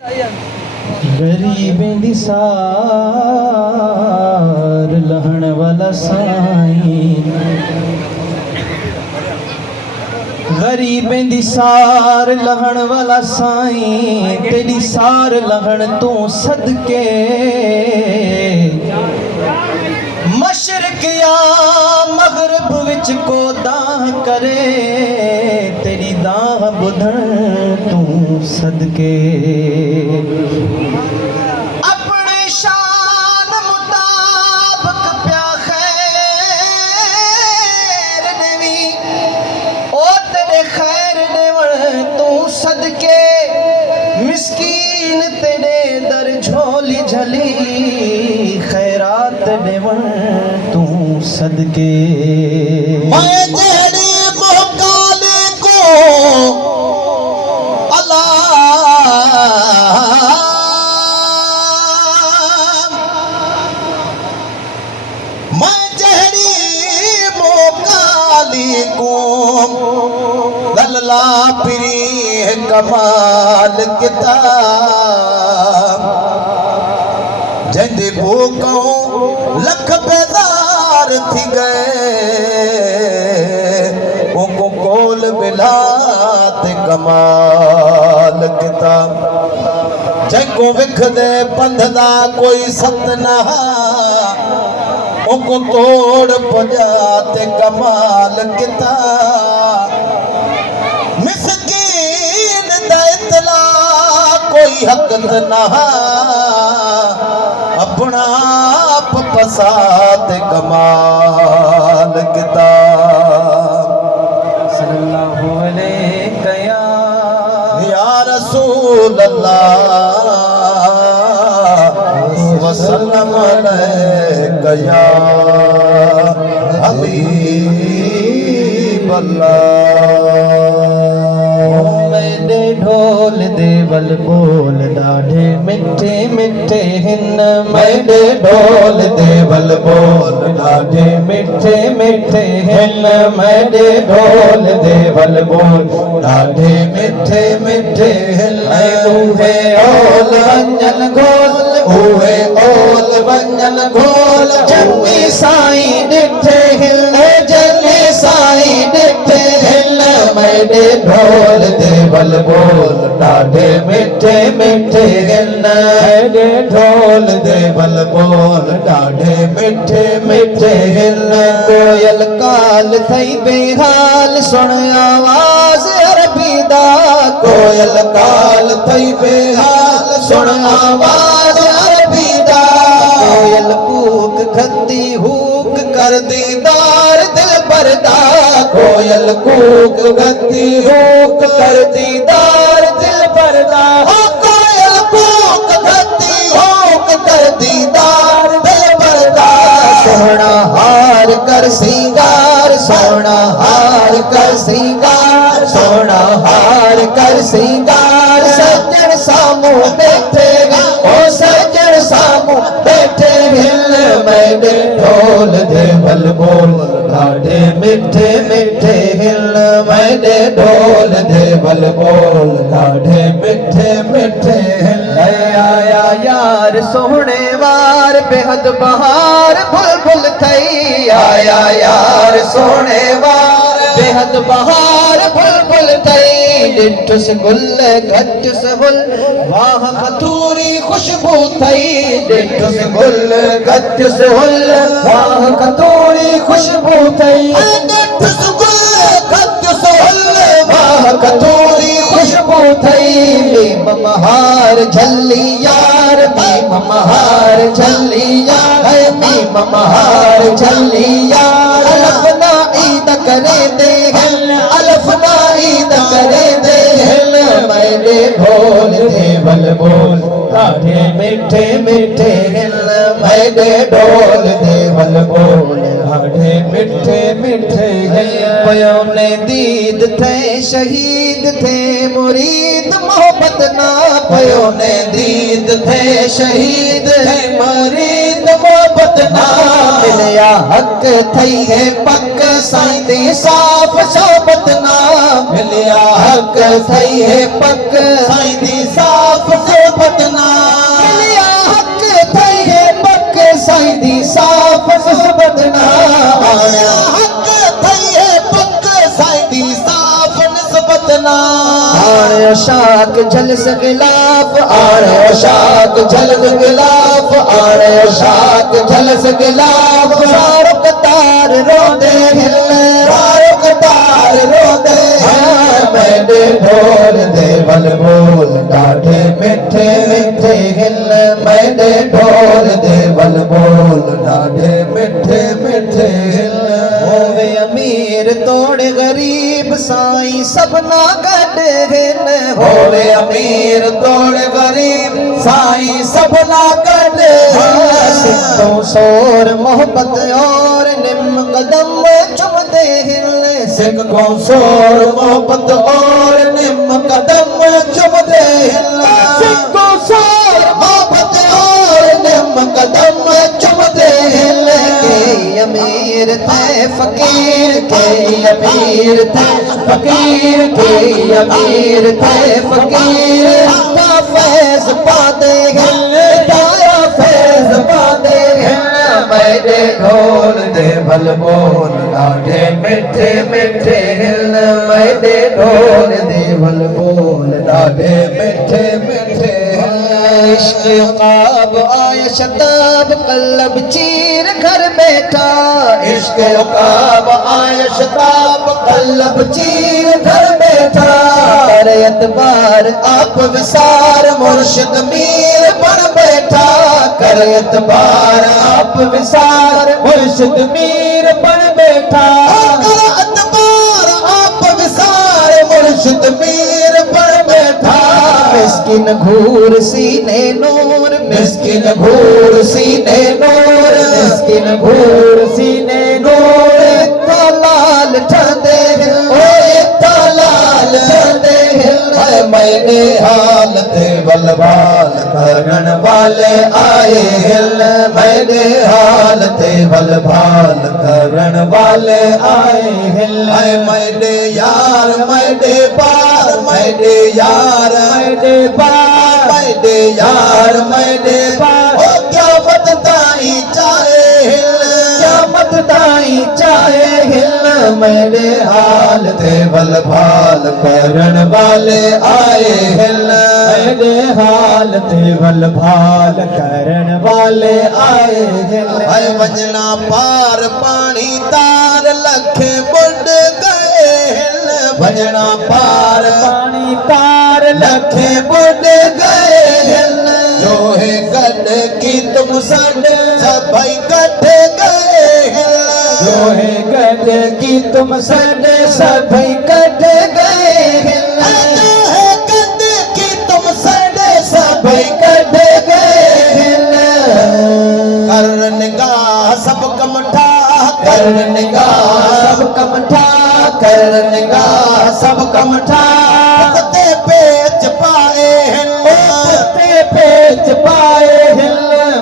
गरीबें दी सार लहण वाला साईं, गरीबें दी सार लहण वाला साईं, तेरी सार लहण तू सदके मशरक या मगरब विच को दाह करे, तेरी दाह बुधण तू सदके अपने शान मुताबिक प्या खैर देवी, ओ तेरे खैर देवण तू सदके मिस्कीन तेरे दर झोली झली, खैरात देवण तू सदके मैं जेड़ी मोहकाले को मैं जेड़ी मोहकाली को लल्ला पिरी कमाल किताब जंदे भूखों लख बेदार थी गए, उनको कोल बिलात कमाल किताब जंको विख दे पंधदा कोई सतना, उनको तोड़ पजाते कमाल किताब मिस्कीन दा इतला कोई हक ना, अपना आप पसात कमाल किताब सल्लल्लाहु अलैहि या रसूल अल्लाह वसल्लम अलैका या हबीब अल्लाह। मेरे ढोल देवल बोल ॾाढे मिठे मिठे हिन, मेरे ढोल देवल बोल ॾाढे मिठे मिठे हिन, मेरे ढोल देवल बोल ॾाढे मिठे मिठे हिन, उहे ओल वंजन घोल, उहे ओल वंजन घोल, जन्मी साईं ॾिठे हिन, जन्मी साईं ॾिठे हिन, मेरे ढोल देवल बोल ॾाढे मिठे मिठे हिन, मेरे ढोल देवल बोल ॾाढे मिठे मिठे हिन, कोयल काल थई बेहाल सुन आवाज़ अरबी दा, कोयल काल थई बेहाल सुन आवाज़ अरबी दा, कोयल कूक खती हूक कर दीदार दिल परदा, कोयल कूक खती हूक कर दीदार दिल परदा, कोयल कूक खती हूक कर दीदार दिल परदा, सोना हार कर सिंगार, सोना हार कर सिंगार, सोना हार कर सिंगार, सज्जन सामू बैठेगा, ओ सज्जन सामू बैठे हिल, मेरे ढोल देवल बोल ॾाढे मिठे मिठे हिल, मेरे ढोल देवल बोल ॾाढे मिठे मिठे हिल, आया यार सोहणे वार बेहद बहार बुलबुल थई, आया यार सोहणे वार बेहद बहार बुलबुल थई, ॾिठुस गुल घटुस गुल वाह कतूरी खुशबू थई, ॾिठुस गुल घटुस गुल वाह कतूरी खुशबू थई, ॾिठुस गुल घटुस गुल वाह कतूरी खुशबू थई, मीम महार झल्ली यार, मीम महार झल्ली यार, मीम महार झल्ली यार, अलफना ईद करे दे हिल, अलफना ईद करे दे हिल, मेरे ढोल देवल बोल ॾाढे मिठे मिठे हिल, मेरे ढोल देवल बोल ॾाढे मिठे मिठे हिल, पयों ने दीद थे शहीद थे मुरीद मोहब्बत ना, पयों ने दीद थे शहीद थे मुरीद मोहब्बत ना, मिलया हक थई है पक साईं दी साफ सोबत ना, मिलया हक थई है पक साईं दी साफ सोबत बना आने शाक जलस गिलाफ आने शाक जलस गिलाफ आने शाक जलस गिलाफ फारूक तार रोंदे हिले फारूक तार रोंदे मैंने ढोल दे वल बोल ॾाढे मिठे मिठे हिल मैंने ढोल दे वल बोल ॾाढे मिठे मिठे हिल होवे अमीर तोड़ गरीब साईं सबना गॾ हिल होवे अमीर तोड़ गरीब साईं सबना गॾ सिद्धो सोर मोहब्बत और निम कदम चुमदे हिल सिद्धो सोर मोहब्बत और निम कदम चुमदे हिल सिद्धो सोर मोहब्बत और निम कदम चुमदे हिल के अमीर थे फकीर के अमीर थे फकीर के अमीर थे फकीर का फैज पादे हिल तारा फैज पादे हिल मेरे ढोल दे भल बोल ॾाढे मिठे मिठे हिल मेरे ढोल दे भल बोल ॾाढे मिठे मिठे इश्क ख्वाब आया शताब कल्लब चीर घर बैठा इश्क ख्वाब आया शताब कल्लब चीर घर बैठा कर एतबार आप विसार मुर्शिद मीर बन बैठा कर एतबार आप विसार मुर्शिद मीर बन बैठा कर एतबार आप विसार मुर्शिद मीर बन बैठा मिस्किन घूर सीने नूर मिस्किन घूर सीने नूर मिस्किन घूर सीने नूर इतना लाल ठंडे इतना लाल ठंडे मैंने हालत बलबाल करन वाले आए हिल मैंने हालत बलबाल करन वाले आए हिल मैंने यार मैंने पार मैंने यार मैंने पार मैंने यार मैंने पार ओ क्या मतदाई चाहे हिल क्या मतदाई चाहे हिल मेरे हाल ते बलबाल करन वाले आए हिल मेरे हाल ते बलबाल करन वाले आए हिल वजना पार पानी तार लखे बुड गए हिल वजना पार पानी तार लखे बुड गए हिल जो है गड की तुम सड सभई कट गए हिल जो है गड की तुम सड सभई कट गए हिल जो है गड की तुम सड सभई कट गए हिल कर निगाह सब कमठा कर निगाह सब कमठा कर निगाह सब कमठा ते पेच पाए हिल ते पेच पाए हिल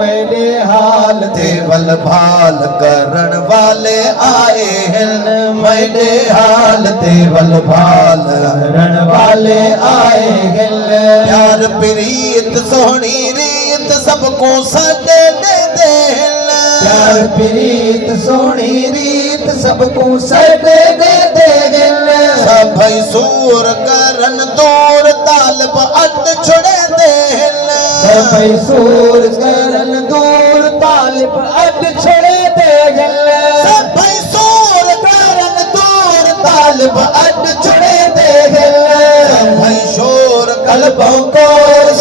मेरे हाल ते बलबाल करन वाले आए हिल मेरे हाल ते बलबाल करन वाले आए हिल प्यार प्रीत सोहनी रीत सबको सदे दे दे हिल प्यार प्रीत सोहनी रीत सबको सदे दे दे हिल सभई सूर करन दूर तालब अट छुड़े दे हिल सभई सूर करन दूर तालब अट छुड़े दे हिल सभई सूर करन दूर तालब अट छुड़े दे हिल सभई शोर कल्बों को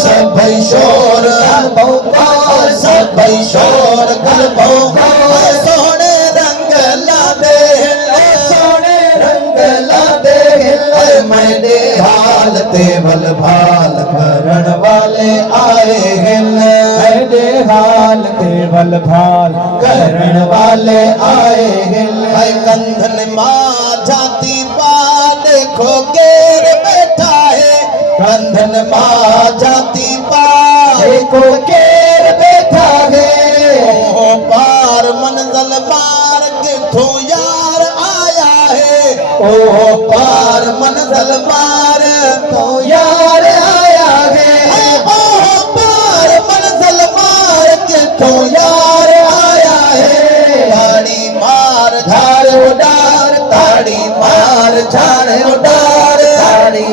सभई शोर कल्बों को सभई शोर कल्बों को सोने रंग ला दे हिल सोने रंग ला दे हिल मैंने हाल ते बलबाल करन वाले आए हिल मेरे हाल ते बलबाल करन वाले आए हिल कंधन मां जाती पा देखो गेर बैठा है कंधन मां जाती पा देखो गेर बैठा है ओ पार मंजिल पार किथों यार आया है ओ पार मंजिल पार तो यार आया है ओ पार मंजिल पार किथों यार आया है ताड़ी मार झाड़ उडार ताड़ी मार झाड़ उडार ताड़ी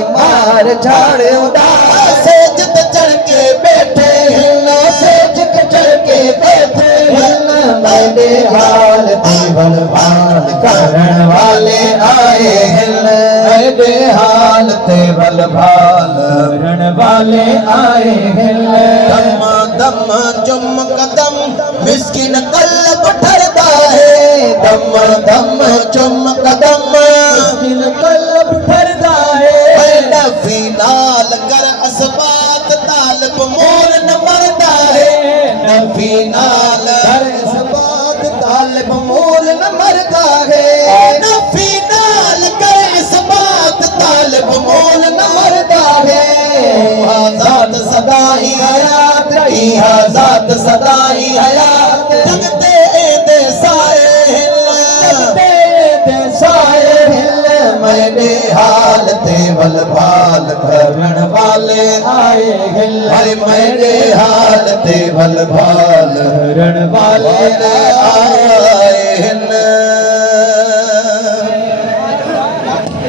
भाल रण वाले आए हैं दम दम चुम कदम मिस्किन कल्ब ठरदा है दम दम चुम कदम मिस्किन कल्ब ठरदा है नफी नाल कर असबात तालब मोर न मरदा है नफी नाल कर इसबात तालिब मोल न मरदा है नफी नाल कर इसबात तालब मोल न मरदा है ज़ात सदा ही हयात की ज़ात सदा ही हयात जगते एदे साए जगते दे साए हिल मैंने हाल ते वल भाल करण वाले आए हिल मैंने हाल ते वल भाल करण वाले